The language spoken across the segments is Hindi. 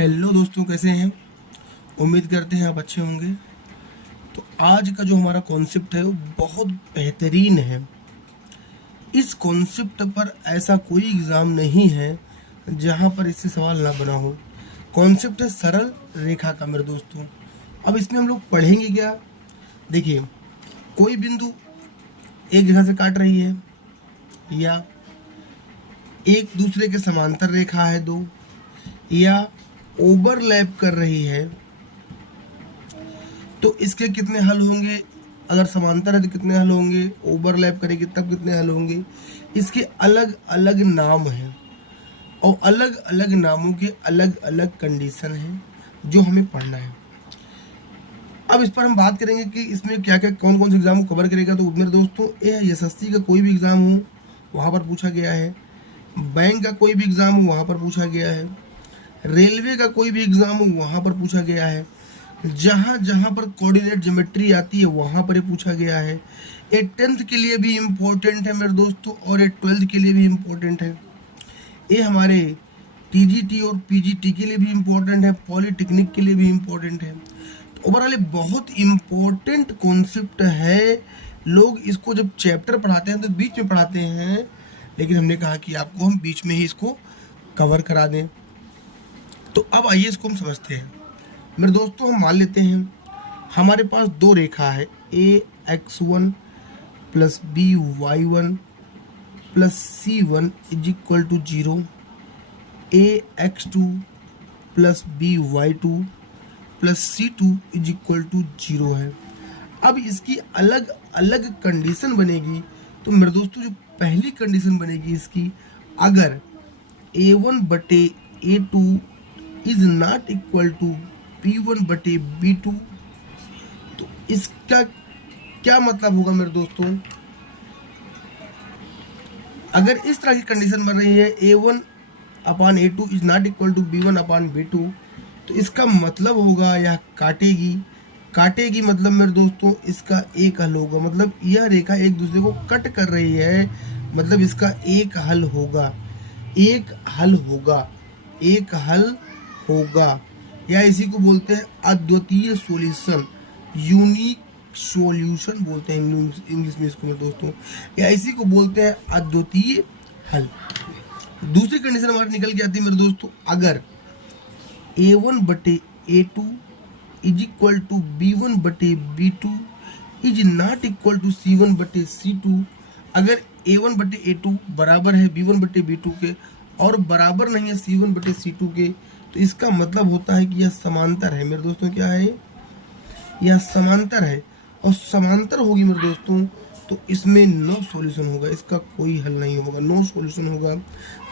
हेलो दोस्तों, कैसे हैं। उम्मीद करते हैं आप अच्छे होंगे। तो आज का जो हमारा कॉन्सेप्ट है वो बहुत बेहतरीन है। इस कॉन्सेप्ट पर ऐसा कोई एग्ज़ाम नहीं है जहां पर इससे सवाल ना बना हो। कॉन्सेप्ट है सरल रेखा का मेरे दोस्तों। अब इसमें हम लोग पढ़ेंगे क्या। देखिए, कोई बिंदु एक जगह से काट रही है या एक दूसरे के समांतर रेखा है दो, या ओवरलैप कर रही है, तो इसके कितने हल होंगे। अगर समांतर है तो कितने हल होंगे, ओवरलैप करेगी तब कितने हल होंगे। इसके अलग अलग नाम हैं और अलग अलग नामों के अलग अलग कंडीशन हैं जो हमें पढ़ना है। अब इस पर हम बात करेंगे कि इसमें क्या क्या कौन कौन से एग्जाम को कवर करेगा। तो मेरे दोस्तों, ये एसएससी का कोई भी एग्ज़ाम हो वहाँ पर पूछा गया है, बैंक का कोई भी एग्ज़ाम हो वहाँ पर पूछा गया है, रेलवे का कोई भी एग्ज़ाम हो वहाँ पर पूछा गया है, जहाँ जहाँ पर कोऑर्डिनेट ज्योमेट्री आती है वहाँ पर ये पूछा गया है। ये 10th के लिए भी इम्पोर्टेंट है मेरे दोस्तों, और ये 12th के लिए भी इम्पोर्टेंट है। ये हमारे टीजीटी और पीजीटी के लिए भी इम्पोर्टेंट है, पॉलिटेक्निक के लिए भी इम्पोर्टेंट है। तो ओवरऑल बहुत इम्पोर्टेंट कॉन्सेप्ट है। लोग इसको जब चैप्टर पढ़ाते हैं तो बीच में पढ़ाते हैं, लेकिन हमने कहा कि आपको हम बीच में ही इसको कवर करा दें। तो अब आइए इसको हम समझते हैं मेरे दोस्तों। हम मान लेते हैं हमारे पास दो रेखा है, A x1 plus B y1 plus c1 is equal to 0, A x2 plus B y2 plus c2 is equal to 0 है। अब इसकी अलग अलग कंडीशन बनेगी। तो मेरे दोस्तों, जो पहली कंडीशन बनेगी इसकी, अगर a1 बटे a2 is not equal to b1 बटे b2, तो इसका क्या मतलब होगा मेरे दोस्तों। अगर इस तरह की कंडीशन बन रही है a1 upon a2 is not equal to b1 upon b2, तो इसका मतलब होगा यह काटेगी मतलब मेरे दोस्तों इसका एक हल होगा। मतलब यह रेखा एक दूसरे को कट कर रही है, मतलब इसका एक हल होगा, या इसी को बोलते हैं अद्वितीय सॉल्यूशन, यूनिक सॉल्यूशन बोलते हैं इंग्लिश में इसको मेरे दोस्तों, या इसी को बोलते हैं अद्वितीय हल। दूसरी कंडीशन हमारी निकल के आती है मेरे दोस्तों, अगर a1 बटे a2 is equal to b1 बटे b2 is not equal to c1 बटे c2। अगर a1 बटे a2 बराबर है b1 बटे b2 के और बराबर नहीं है c1 बटे c2 के, तो इसका मतलब होता है कि यह समांतर है मेरे दोस्तों। क्या है, यह समांतर है। और समांतर होगी मेरे दोस्तों तो इसमें नो सॉल्यूशन होगा, इसका कोई हल नहीं होगा, नो सॉल्यूशन होगा,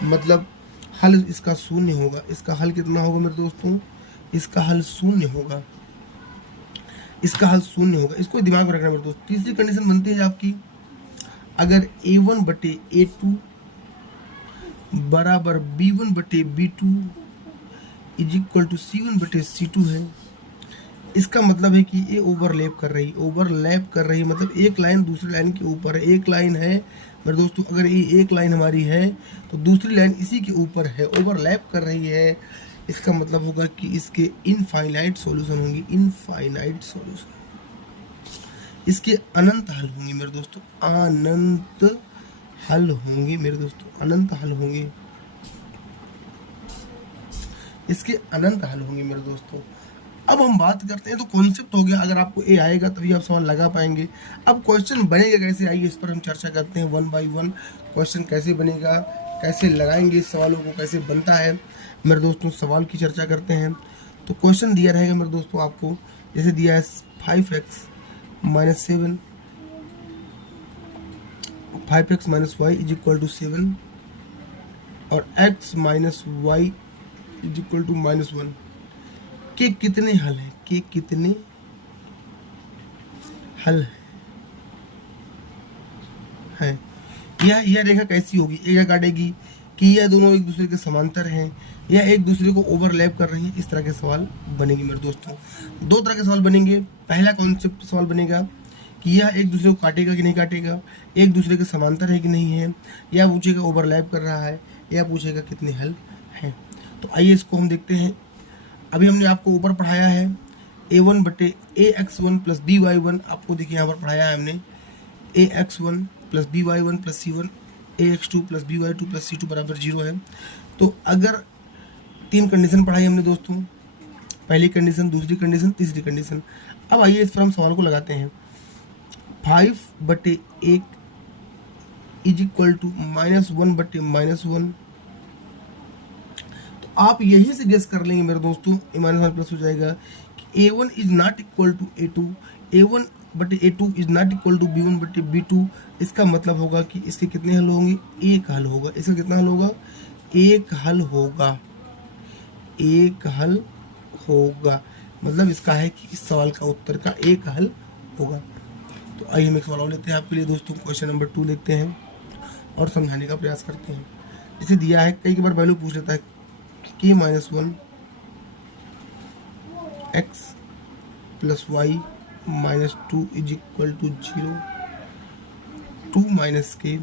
मतलब हल इसका शून्य होगा। इसका हल कितना होगा मेरे दोस्तों, इसका हल शून्य होगा, इसको दिमाग में रखना मेरे दोस्त। तीसरी कंडीशन बनती है आपकी, अगर a1 बटे a2 बराबर b1 बटे b2 is equal to c1 बटे c2 है, इसका मतलब है कि ये ओवरलैप कर रही है, मतलब एक लाइन दूसरी लाइन के ऊपर है। एक लाइन है मेरे दोस्तों, अगर ये एक लाइन हमारी है तो दूसरी लाइन इसी के ऊपर है, ओवरलैप कर रही है। इसका मतलब होगा कि इसके इनफाइनाइट सॉल्यूशन होंगे, इसके अनंत हल होंगे मेरे दोस्तों, अनंत हल होंगे, इसके अनंत हल होंगे मेरे दोस्तों। अब हम बात करते हैं, तो कॉन्सेप्ट हो गया, अगर आपको ए आएगा तभी आप सवाल लगा पाएंगे। अब क्वेश्चन बनेगा कैसे, आइए इस पर हम चर्चा करते हैं। 1 बाय 1 क्वेश्चन कैसे बनेगा, कैसे लगाएंगे इस सवालों को, कैसे बनता है मेरे दोस्तों, सवाल की चर्चा करते हैं। तो क्वेश्चन दिया रहेगा मेरे दोस्तों आपको, जैसे दिया है 5x minus 7, 5x minus Y is equal to 7 और x minus Y is equal to minus 1 के कितने हल हैं, यह रेखा कैसी होगी। एक काटेगी कि यह दोनों एक दूसरे के समांतर हैं या एक दूसरे को ओवरलैप कर रही हैं। इस तरह के सवाल बनेंगे मेरे दोस्तों। दो तरह के सवाल बनेंगे। पहला कॉन्सेप्ट सवाल बनेगा कि यह एक दूसरे को काटेगा कि नहीं काटेगा, एक दूसरे के समांतर है कि नहीं है, या पूछेगा ओवरलैप कर रहा है, या पूछेगा कितने हल हैं। तो आइए इसको हम देखते हैं। अभी हमने आपको ऊपर पढ़ाया है a1 बटे ax1 प्लस by1, आपको देखिए यहाँ पर पढ़ाया है हमने ax1 plus by1 plus c1 ax2 plus by2 plus c2 बराबर 0 है। तो अगर 3 कंडीशन पढ़ाई हमने दोस्तों, पहली कंडीशन, दूसरी कंडीशन, तीसरी कंडीशन। अब आइए इस पर हम सवाल को लगाते हैं। 5 बटे 1 इज इक्वल टू -1 बटे -1। तो आप यही से गेस कर लेंगे मेरे दोस्तों, -1 प्लस हो जाएगा कि a1 is not equal to a2, a1 बटे a2 is not equal to b1 बटे b2। इसका मतलब होगा कि इसके कितने हल होंगे, एक हल होगा। इसका कितना हल होगा, एक हल होगा, एक हल होगा। मतलब इसका है कि इस सवाल का उत्तर का एक हल होगा। तो आइए हम एक सवाल और लेते हैं आपके लिए दोस्तों। क्वेश्चन नंबर 2 देखते हैं और समझाने का प्रयास करते हैं। जैसे दिया है, कई बार वैल्यू पूछ लेता है k-1 x plus y minus 2 is equal to 0, 2 minus k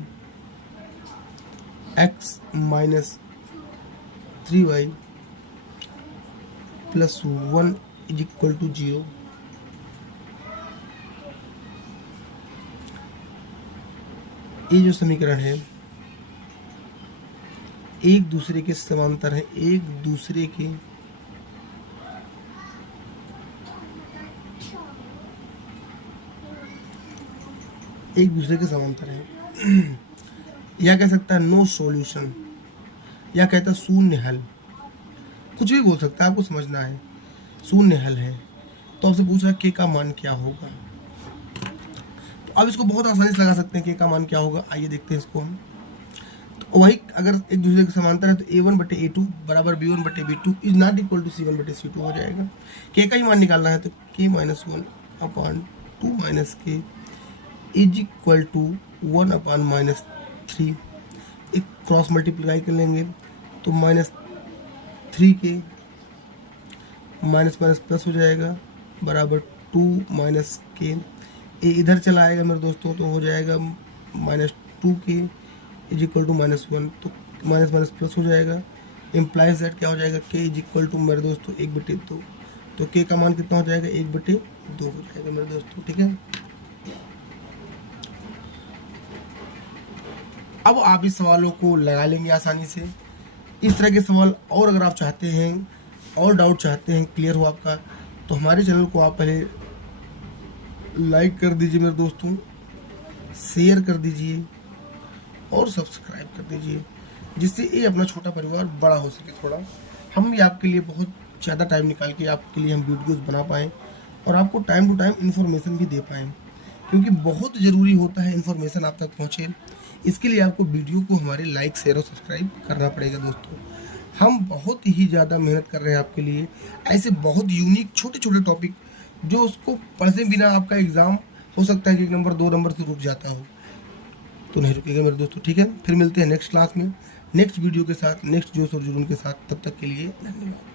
x minus 3y plus 1 is equal to 0। ये जो समीकरण है एक दूसरे के समांतर है, एक दूसरे के समांतर है। या कह सकता है नो सॉल्यूशन, या कहता है शून्य हल, कुछ भी बोल सकता है, आपको समझना है। शून्य हल है तो आपसे पूछ रहा है के का मान क्या होगा। तो अब इसको बहुत आसानी से लगा सकते हैं, के का मान क्या होगा। आइए देखते हैं इसको हम। तो वही अगर एक दूसरे के समांतर है तो a1 बटे a2 बराबर b1 बटे b2 is not equal to c1 बटे c2 हो जाएगा। के का ही मान निकालना है तो k-1 upon 2 minus k is equal to 1 upon minus 3। एक क्रॉस मल्टीप्लाई कर लेंगे तो -3k माइनस माइनस प्लस हो जाएगा बराबर 2 माइनस k। ए इधर चला आएगा मेरे दोस्तों तो हो जाएगा -2k इज इक्वल टू -1। तो माइनस माइनस प्लस हो जाएगा, इम्प्लाइज दैट क्या हो जाएगा, k इज इक्वल टू मेरे दोस्तों 1/2। तो k का मान कितना हो जाएगा, 1/2 हो जाएगा मेरे दोस्तों। ठीक है, अब आप इस सवालों को लगा लेंगे आसानी से। इस तरह के सवाल और अगर आप चाहते हैं और डाउट चाहते हैं क्लियर हो आपका, तो हमारे चैनल को आप पहले लाइक कर दीजिए मेरे दोस्तों, शेयर कर दीजिए और सब्सक्राइब कर दीजिए, जिससे ये अपना छोटा परिवार बड़ा हो सके। थोड़ा हम भी आपके लिए बहुत ज़्यादा टाइम निकाल के आपके लिए हम वीडियोस बना पाएँ और आपको टाइम टू टाइम इन्फॉर्मेशन भी दे पाएँ, क्योंकि बहुत ज़रूरी होता है इन्फॉर्मेशन आप तक पहुँचे। इसके लिए आपको वीडियो को हमारे लाइक शेयर और सब्सक्राइब करना पड़ेगा दोस्तों। हम बहुत ही ज़्यादा मेहनत कर रहे हैं आपके लिए, ऐसे बहुत यूनिक छोटे छोटे टॉपिक जो उसको पढ़ने बिना आपका एग्ज़ाम हो सकता है कि 1 नंबर 2 नंबर से रुक जाता हो, तो नहीं रुकेगा मेरे दोस्तों। ठीक है, फिर मिलते हैं नेक्स्ट क्लास में नेक्स्ट वीडियो के साथ, नेक्स्ट जोश और जुनून के साथ। तब तक के लिए धन्यवाद।